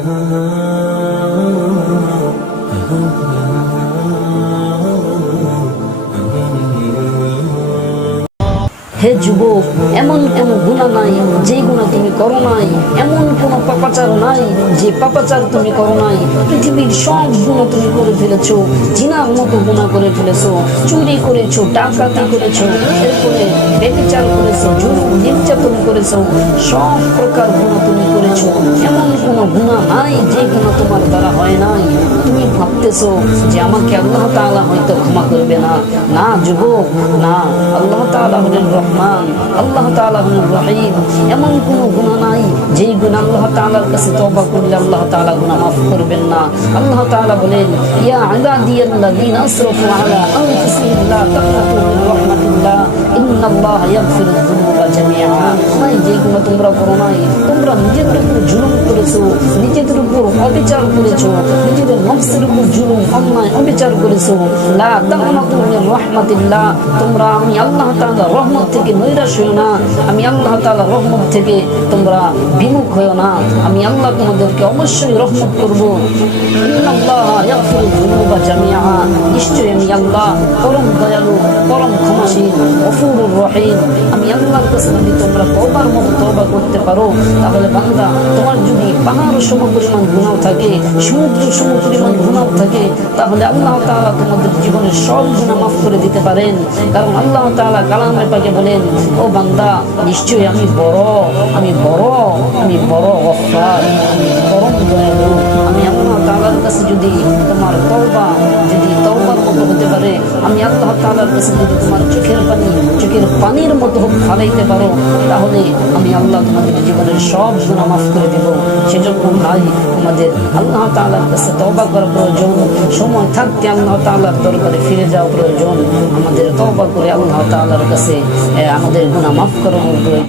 হে যুবক, এমন কোন গুণা নাই যে গুণা তুমি করো নাই। এমন কোন পাপাচার নাই যে পাপাচার তুমি করো নাই। পৃথিবীর সব গুণা তুমি করে ফেলেছো, জিনার মতো গুণা করে ফেলেছো, চুরি করেছ, ডাকাতি করেছ, এরপরে বেবিচার করেছ নির্যাতন করেছ, সব প্রকার গুণা তুমি কোন গুণা নাই যে গুণা তোমার দ্বারা হয় নাই তুমি ভাবতেছো যে আমাকে আল্লাহ তাআলা হয়তো ক্ষমা করবে না না যুবক না আল্লাহ তাআলা হলেন রহমান আল্লাহ তাআলা হলেন রহিম এমন কোনো গুনাহ নাই যেই গুনাহ আল্লাহ তাআলার কাছে তওবা করলে আল্লাহ তাআলা গুনাহ মাফ করবেন না আল্লাহ তাআলা বলেন, ইয়া ইবাদিয়াল্লাযীনা আসরাফু আলা আনফুসিহিম, লা তাকনাতু মিন ইন্নাল্লাহা ইয়াগফিরুয তোমরা করো নাই। তোমরা নিজেদের উপর জুলুম করেছ, নিজেদের উপর অবিচার করেছ, নিজেদের নফসের উপর জুলুম, অন্যায়, অবিচার করেছ। লা তাকনাতু মিন রাহমাতিল্লাহ। তোমরা, আমি আল্লাহ তাআলা রহমত থেকে নৈরাশ হইও না। আমি আল্লাহ তাআলা রহমত থেকে তোমরা বিমুখ হইও না। আমি আল্লাহ তোমাদেরকে অবশ্যই রহমত করব। ইন্নাল্লাহা ইয়াগফিরু যুনুবা জামিআ। নিশ্চয়ই আমি আল্লাহ পরম দয়ালু, পরম ক্ষমাশীল, গফুরুর রহিম। আমি আল্লাহর তোমরা তওবা করতে পারো, তাহলে বান্দা, তোমার যদি পাহাড় সম পরিমাণ গুণাও থাকে, সমুদ্র সম পরিমাণ গুণাও থাকে, তাহলে আল্লাহ তালা তোমাদের জীবনের সব গুণা মাফ করে দিতে পারেন। কারণ আল্লাহ তালা কালামের পাকে বলেন, ও বান্দা, নিশ্চয়ই আমি বড় আমি বড় আমি বড় অফার আমি আমি আল্লাহ তালার কাছে যদি তোমার চোখের পানি, চোখের পানির মতো ফালাইতে পারো, তাহলে আমি আল্লাহ তোমাদের জীবনের সব গুণা মাফ করে দেব। সেজন্য ভাই আমাদের আল্লাহ তালার কাছে তবা করা প্রয়োজন, সময় থাকতে আল্লাহ তালার দরবারে ফিরে যাওয়া প্রয়োজন। আমাদের তবা করে আল্লাহ তালার কাছে আমাদের গুণা মাফ করানোর প্রয়োজন।